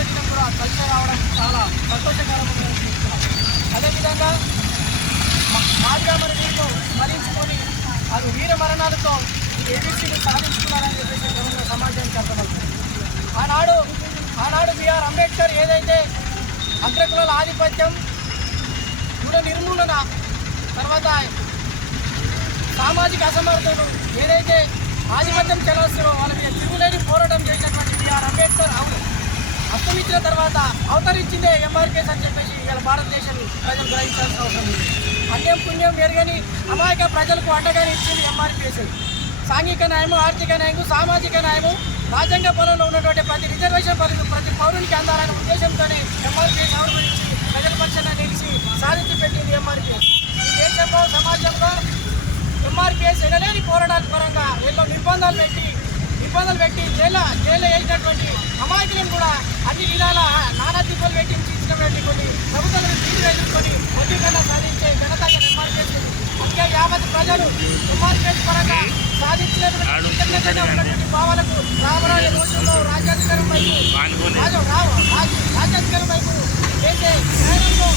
జన్మదినం కూడా కలిసి రావడం చాలా సంతోషకరంగా చూస్తున్నాం. అదేవిధంగా మాదిగామని వీళ్ళు స్మరించుకొని అది వీర మరణాలతో ఏబీసీలు సాధించుకున్నారని చెప్పేసి తెలంగాణ సమాజానికి అర్థమవుతుంది. ఆనాడు బిఆర్ అంబేద్కర్ ఏదైతే అగ్రకులాల ఆధిపత్యం కుల నిర్మూలన తర్వాత సామాజిక అసమర్థతలు ఏదైతే ఆధిపత్యం చెలవస్తారో వాళ్ళ మీద తిరుగులేని పోరాటం చేసినటువంటి బిఆర్ అంబేద్కర్ అస్తమించిన తర్వాత అవతరించిందే ఎంఆర్పీఎస్ అని చెప్పేసి ఇవాళ భారతదేశం ప్రజలు గ్రహించాల్సిన అవసరం ఉంది. అన్యం పుణ్యం ఎరగని అమాయక ప్రజలకు అండగానే ఇచ్చింది ఎంఆర్పీఎస్. సాంఘిక న్యాయము, ఆర్థిక న్యాయము, సామాజిక న్యాయము, రాజ్యాంగ పొలంలో ఉన్నటువంటి ప్రతి రిజర్వేషన్ ప్రతి పౌరునికి అందాలనే ఉద్దేశంతోనే ఎంఆర్పీఎస్ ఆవిర్భవించి ప్రజల పక్షాన నిలిచి సాధించి పెట్టింది ఎంఆర్పీఎస్. ఈ దేశంలో సమాజంలో ఎంఆర్పీఎస్ ఎనలేని పోరాటాల పరంగా ఎన్నో నిర్బంధాలు పెట్టి జైలు వేసినటువంటి అమాయకులను కూడా అన్ని విధాల నానా తిప్పలు పెట్టి ఇచ్చినటువంటి కొన్ని ప్రభుత్వాలను తీరు ఎదుర్కొని వడ్డీకన్నా సాధించే ఘనత ఎంఆర్పీఎస్. అందుకే యావత్ ప్రజలు ఎంఆర్పీఎస్ పరంగా సాధించినటువంటి భావాలకు రాబోయే రోజుల్లో రాజ్యాధికారం వైపు చేసే ప్రయాణంలో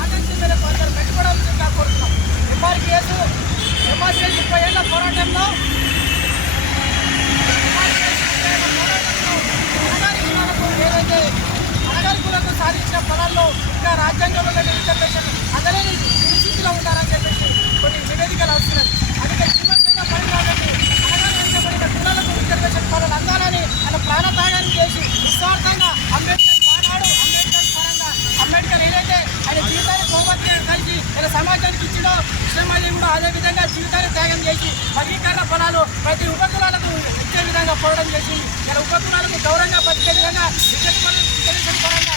ఆకాంక్ష మేరకు అందరూ పెట్టుకోవడం కోరుతున్నాం. ఎంఆర్పీఎస్ 30 ఏళ్ల పోరాటంలో ఏదైతే అణగారికులకు సాధించిన ఫలాల్లో ఇంకా రాజ్యాంగంలో రిజర్వేషన్ అందలేని స్థితిలో ఉన్నారని చెప్పేసి కొన్ని నివేదికలు వస్తున్నాయి. అందుకే జీవంతంగా పరిణామాన్ని అణగారిన కులాలకు రిజర్వేషన్ ఫలాలు అందాలని ఆయన ప్రాణత్యాగాన్ని చేసి నిస్వార్థంగా అంబేద్కర్ పరంగా అంబేద్కర్ ఏదైతే ఆయన జీవితాన్ని బహుమతిగా కలిసి ఆయన సమాజానికి ఇచ్చినో కృష్ణమల్లి కూడా అదేవిధంగా జీవితాన్ని త్యాగం చేసి వర్గీకరణ ఫలాలు ప్రతి ఉపకులాలకు ఇచ్చే విధంగా పోరాటం చేసి ఇలా ఉపకులాలకు గౌరవంగా బతికే విధంగా రిజర్వేషన్ పరంగా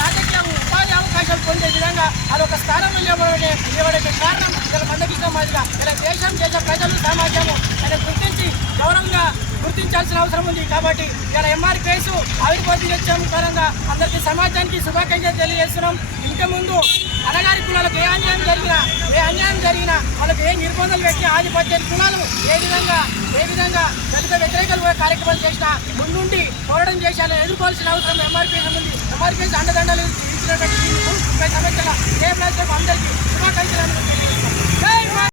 రాజకీయ ఉపాధి అవకాశాలు పొందే విధంగా అదొక స్థానంలో నిలబడే కారణం ఇలా మందకృష్ణ మాదిగా ఇలా దేశ ప్రజలు సమాజము ఆయన గౌరవంగా గుర్తించాల్సిన అవసరం ఉంది. కాబట్టి ఇలా ఎంఆర్పీఎస్ ఆవిర్భావ దినోత్సవం పరంగా అందరికీ సమాజానికి శుభాకాంక్షలు తెలియజేస్తున్నాం. ఇంకా ముందు అణగారి కులాలకు ఏ అన్యాయం జరిగినా వాళ్ళకి ఏ నిర్బంధాలు పెట్టి ఆధిపత్య కులాలు ఏ విధంగా దళిత వ్యతిరేకలు కార్యక్రమాలు చేసినా ముందుండి పోరాటం చేసి అలా ఎదుర్కోవాల్సిన అవసరం ఎంఆర్పీఎస్ ఉంది. ఎంఆర్పీఎస్ అండదండలు ఇచ్చినటువంటి సమస్యల అందరికీ శుభాకాంక్షలు